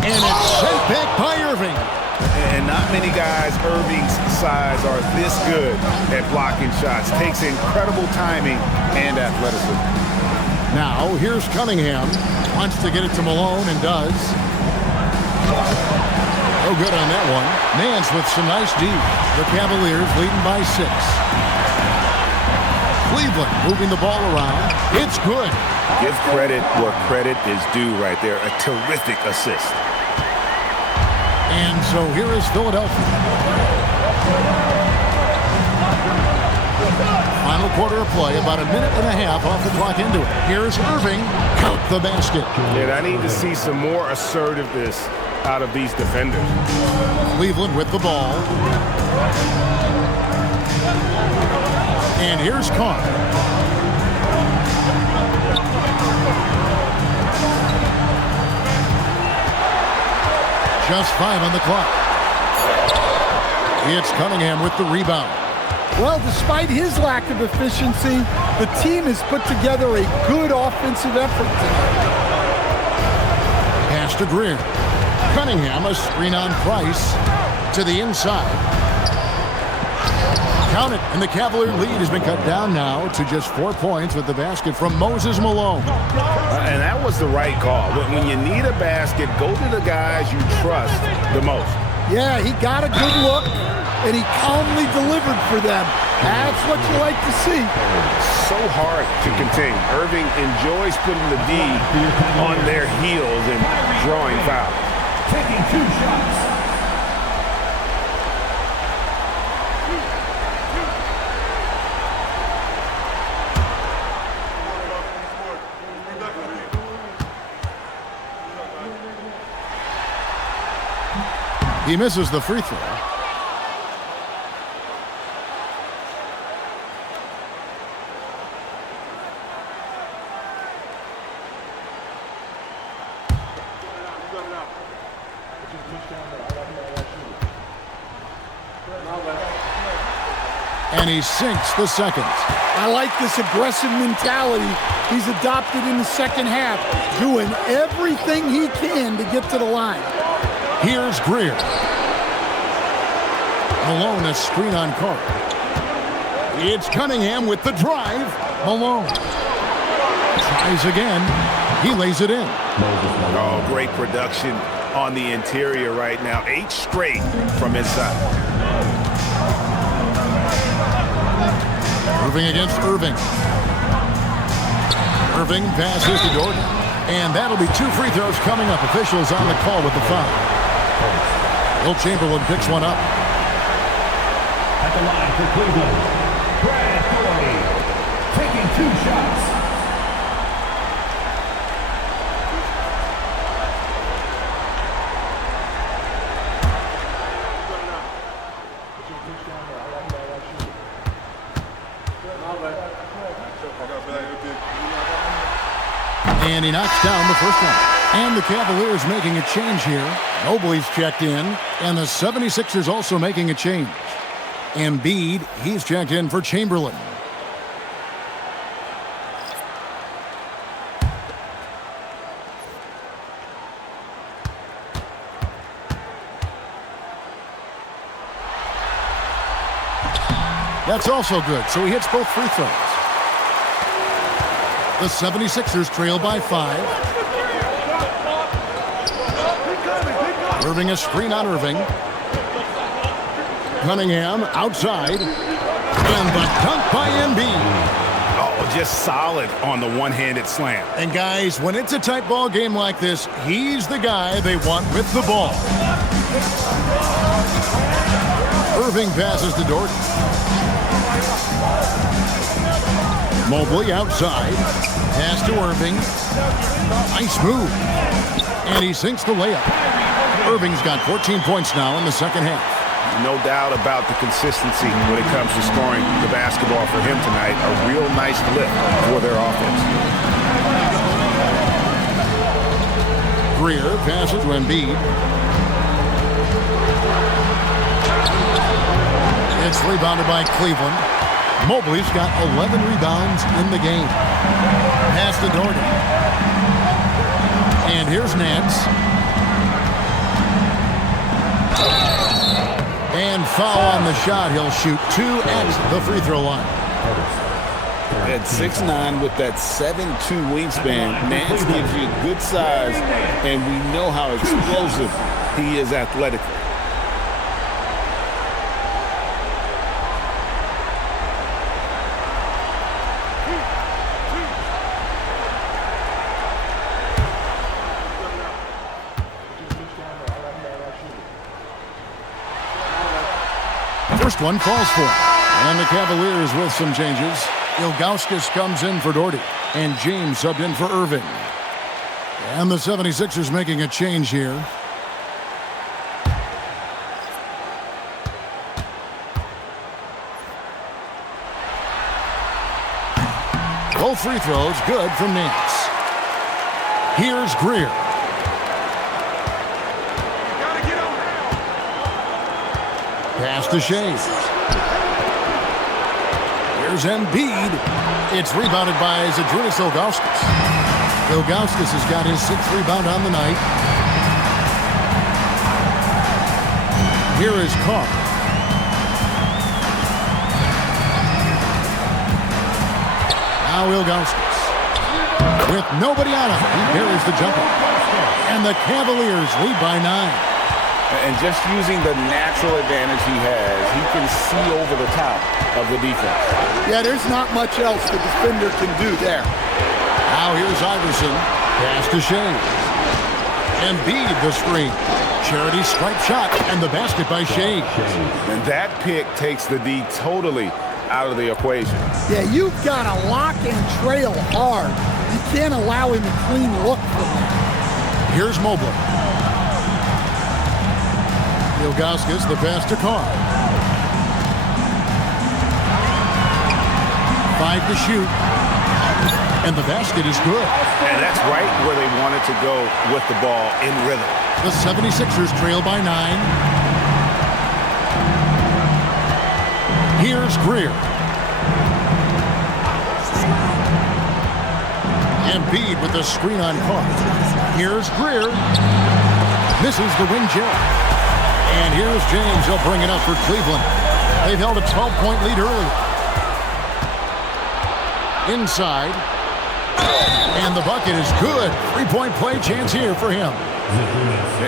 And it's sent back by Irving. And not many guys Irving's size are this good at blocking shots. Takes incredible timing and athleticism. Now, here's Cunningham. Wants to get it to Malone and does. Oh, good on that one. Nance with some nice D. The Cavaliers leading by 6. Cleveland moving the ball around. It's good. Give credit where credit is due right there. A terrific assist. And so here is Philadelphia. Final quarter of play, about a minute and a half off the clock into it. Here's Irving, count the basket. And I need to see some more assertiveness out of these defenders. Cleveland with the ball. And here's Carr. Just 5 on the clock. It's Cunningham with the rebound. Well, despite his lack of efficiency, the team has put together a good offensive effort tonight. Pass to Greer. Cunningham, a screen on Price to the inside. Count it, and the Cavalier lead has been cut down now to just 4 points with the basket from Moses Malone. And that was the right call. When you need a basket, go to the guys you trust the most. Yeah, he got a good look, and he calmly delivered for them. That's what you like to see. So hard to contain. Irving enjoys putting the D on their heels and drawing fouls. Taking 2 shots. He misses the free throw. And he sinks the second. I like this aggressive mentality he's adopted in the second half, doing everything he can to get to the line. Here's Greer. Malone a screen on Carr. It's Cunningham with the drive. Malone tries again. He lays it in. Oh, great production on the interior right now. 8 straight from inside. Irving against Irving. Irving passes to Gordon. And that'll be 2 free throws coming up. Officials on the call with the foul. Will Chamberlain picks one up. At the line for Cleveland, Brad Thornley, taking 2 shots. And he knocks down the first one. And the Cavaliers making a change here. Mobley's checked in. And the 76ers also making a change. Embiid, he's checked in for Chamberlain. That's also good, so he hits both free throws. The 76ers trail by 5. Irving a screen on Irving. Cunningham outside. And the dunk by Embiid. Oh, just solid on the one-handed slam. And guys, when it's a tight ball game like this, he's the guy they want with the ball. Irving passes to Dort. Mobley outside. Pass to Irving. Nice move. And he sinks the layup. Irving's got 14 points now in the second half. No doubt about the consistency when it comes to scoring the basketball for him tonight. A real nice lift for their offense. Greer passes to Embiid. It's rebounded by Cleveland. Mobley's got 11 rebounds in the game. Pass to Doherty. And here's Nance. And foul on the shot. He'll shoot 2 at the free throw line. At 6'9" with that 7'2" wingspan, Nance gives you good size, and we know how explosive he is athletically. First one falls for it. And the Cavaliers with some changes. Ilgauskas comes in for Doherty. And James subbed in for Irving. And the 76ers making a change here. Both free throws good from Nance. Here's Greer. Pass to Shea. Here's Embiid. It's rebounded by Zydrunas Ilgauskas. Ilgauskas has got his 6th rebound on the night. Here is Carr. Now Ilgauskas. With nobody on him, he carries the jumper. And the Cavaliers lead by 9. And just using the natural advantage he has, he can see over the top of the defense. Yeah, there's not much else the defender can do there. Now here's Iverson. Pass to Shea. Embiid the screen. Charity stripe shot and the basket by Shea. And that pick takes the D totally out of the equation. Yeah, you've got to lock and trail hard. You can't allow him a clean look from that. Here's Mobley. Ilgauskas, the pass to Carr. 5 to shoot. And the basket is good. And that's right where they wanted to go with the ball in rhythm. The 76ers trail by 9. Here's Greer. Embiid with the screen on Carr. Here's Greer. Misses the wing jab. And here's James. He'll bring it up for Cleveland. They've held a 12-point lead early. Inside. And the bucket is good. 3-point play chance here for him.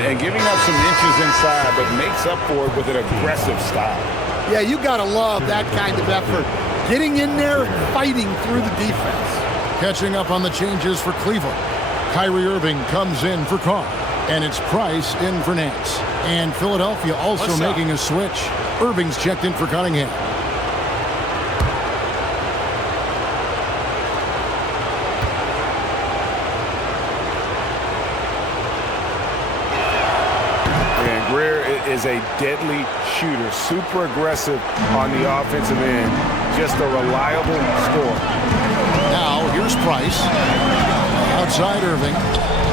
And giving up some inches inside, but makes up for it with an aggressive style. Yeah, you got to love that kind of effort. Getting in there, fighting through the defense. Catching up on the changes for Cleveland. Kyrie Irving comes in for Carr. And it's Price in for Nance. And Philadelphia also making a switch. Irving's checked in for Cunningham. And Greer is a deadly shooter. Super aggressive on the offensive end. Just a reliable scorer. Now here's Price. Outside Irving.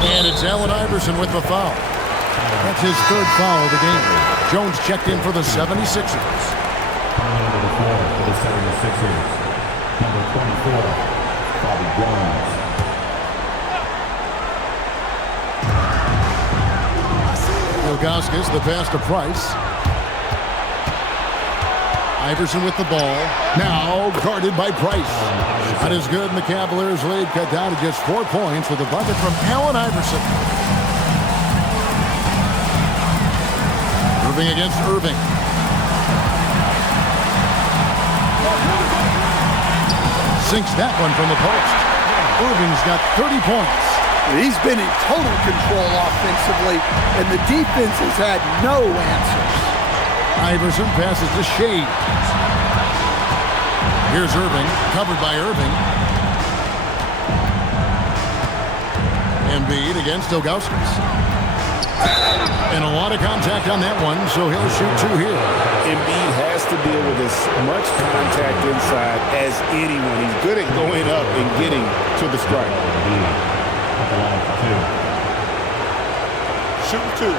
And it's Allen Iverson with the foul. That's his 3rd foul of the game. Jones checked in for the 76ers. Number 4 for the 76ers. Number 24, Bobby Jones. Ilgauskas, the pass to Price. Iverson with the ball. Now guarded by Price. Not as good, and the Cavaliers lead cut down to just 4 points with a bucket from Allen Iverson. Irving against Irving. Sinks that one from the post. Irving's got 30 points. He's been in total control offensively, and the defense has had no answers. Iverson passes to Shea. Here's Irving, covered by Irving. Embiid against Ilgauskas. And a lot of contact on that one, so he'll shoot two here. Embiid has to deal with as much contact inside as anyone. He's good at going up and getting to the strike. Shoot two.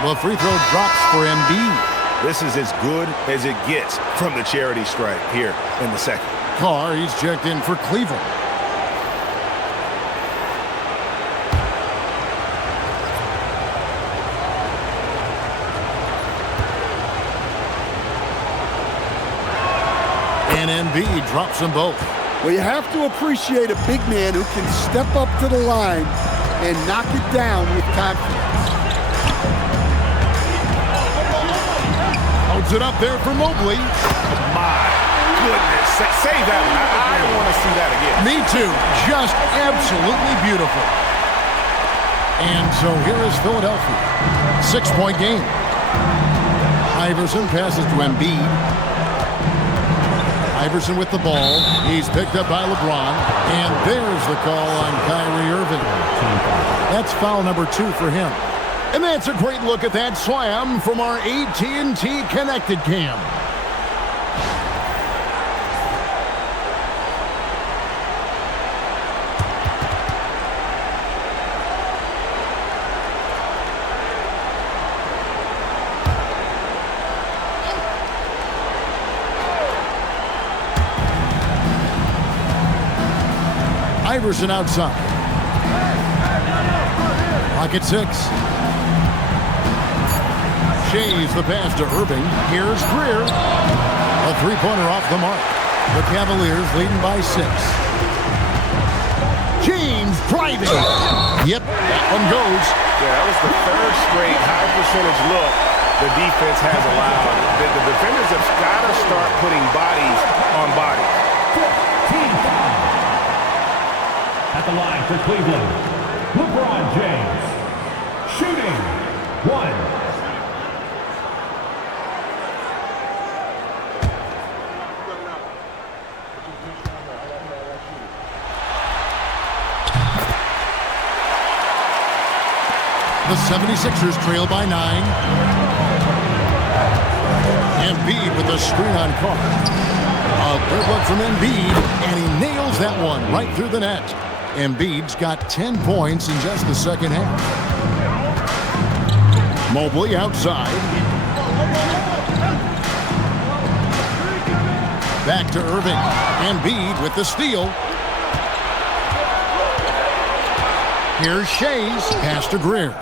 The free throw drops for Embiid. This is as good as it gets from the charity stripe here in the second. Carr, he's checked in for Cleveland. And Embiid drops them both. Well, you have to appreciate a big man who can step up to the line and knock it down with confidence. Holds it up there for Mobley. My goodness. Save that one. I don't want to see that again. Me too. Just absolutely beautiful. And so here is Philadelphia. 6-point game. Iverson passes to Embiid. Iverson with the ball. He's picked up by LeBron. And there's the call on Kyrie Irving. That's foul number 2 for him. And that's a great look at that slam from our AT&T Connected Cam. Iverson outside. Pocket 6. Shays the pass to Irving. Here's Greer. A three-pointer off the mark. The Cavaliers leading by 6. James driving. Yep, that one goes. Yeah, that was the third straight high percentage look the defense has allowed. The defenders have got to start putting bodies on bodies. At the line for Cleveland, LeBron James. Shooting. 1. The 76ers trail by 9. Embiid with a screen on Carr. A good look from Embiid, and he nails that one right through the net. Embiid's got 10 points in just the second half. Mobley outside. Back to Irving. Embiid with the steal. Here's Shays. Pass to Greer.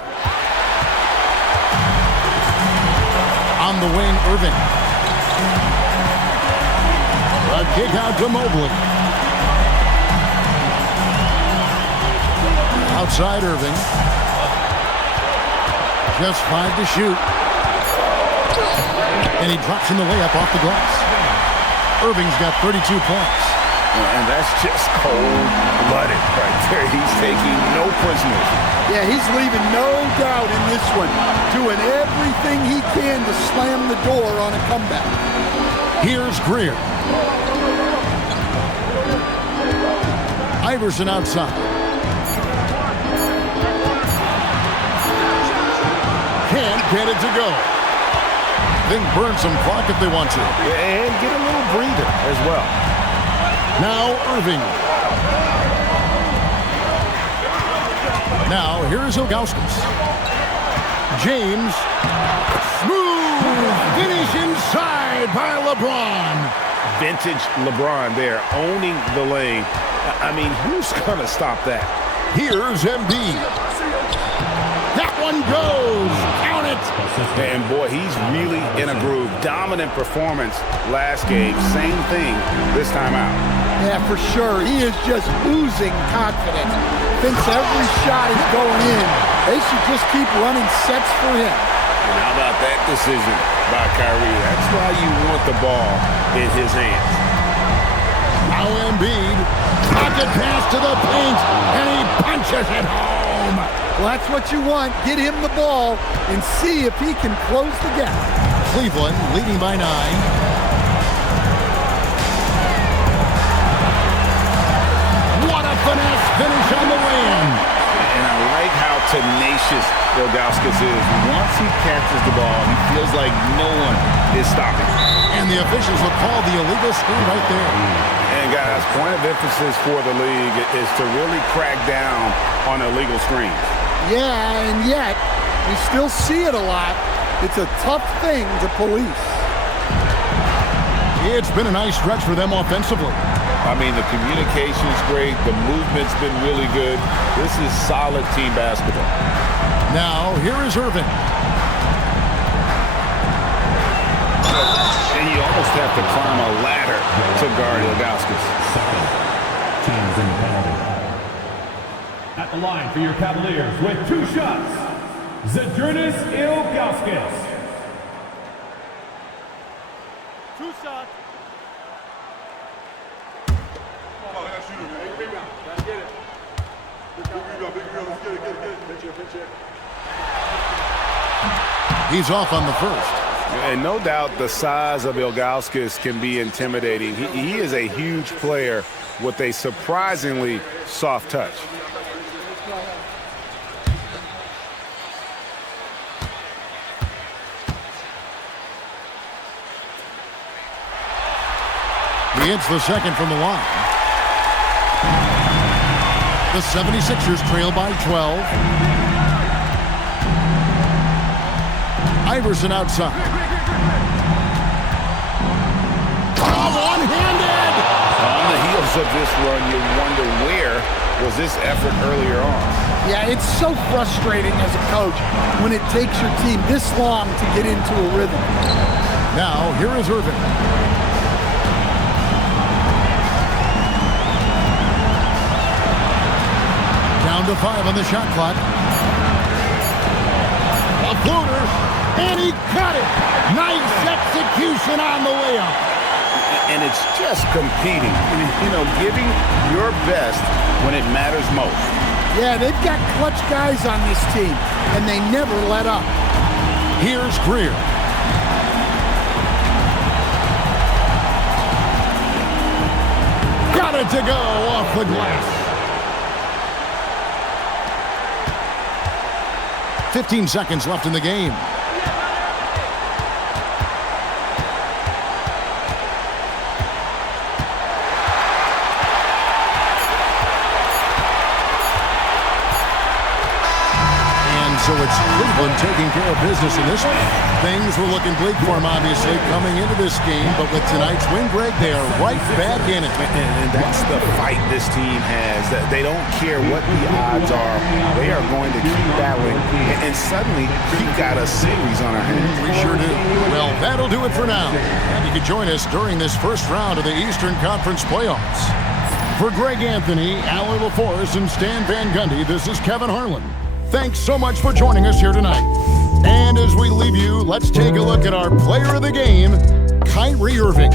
On the wing, Irving. A kick out to Mobley. Outside Irving. Just 5 to shoot. And he drops in the layup off the glass. Irving's got 32 points. And that's just cold-blooded right there. He's taking no prisoners. Yeah, he's leaving no doubt in this one. Doing everything he can to slam the door on a comeback. Here's Greer. Iverson outside. Can't get it to go. They can burn some clock if they want to. And get a little breather as well. Now Irving. Now here's Ilgauskas. James. Smooth finish inside by LeBron. Vintage LeBron there, owning the lane. I mean, who's going to stop that? Here's Embiid. That one goes. Count it. And boy, he's really in a groove. Dominant performance last game. Same thing this time out. Yeah, for sure. He is just oozing confidence. Thinks every shot is going in. They should just keep running sets for him. And how about that decision by Kyrie? That's why you want the ball in his hands. Now Embiid, pocket pass to the paint, and he punches it home. Well, that's what you want. Get him the ball and see if he can close the gap. Cleveland leading by 9. What a finesse finish on the win. And I like how tenacious Ilgauskas is. Once he catches the ball, he feels like no one is stopping. And the officials will call the illegal screen right there. And guys, point of emphasis for the league is to really crack down on illegal screens. Yeah, and yet we still see it a lot. It's a tough thing to police. It's been a nice stretch for them offensively. I mean, the communication's great. The movement's been really good. This is solid team basketball. Now, here is Irving. And you almost have to climb a ladder to guard Ilgauskas. Teams in the penalty. At the line for your Cavaliers with 2 shots, Zydrunas Ilgauskas. 2 shots. He's off on the first. And no doubt the size of Ilgauskas can be intimidating. He is a huge player with a surprisingly soft touch. He hits the second from the line. The 76ers trail by 12. Iverson outside. Oh, one-handed! On the heels of this run, you wonder where was this effort earlier on. Yeah, it's so frustrating as a coach when it takes your team this long to get into a rhythm. Now, here is Irving. Down to 5 on the shot clock. A floater, and he cut it. Nice execution on the layup. And it's just competing, you know, giving your best when it matters most. Yeah, they've got clutch guys on this team, and they never let up. Here's Greer. Got it to go off the glass. 15 seconds left in the game. So it's Cleveland taking care of business in this one. Things were looking bleak for them, obviously, coming into this game. But with tonight's win, Greg, they are right back in it. And that's the fight this team has. They don't care what the odds are. They are going to keep battling. And suddenly, we've got a series on our hands. We sure do. Well, that'll do it for now. And you can join us during this first round of the Eastern Conference playoffs. For Greg Anthony, Alan LaForce, and Stan Van Gundy, this is Kevin Harlan. Thanks so much for joining us here tonight. And as we leave you, let's take a look at our player of the game, Kyrie Irving.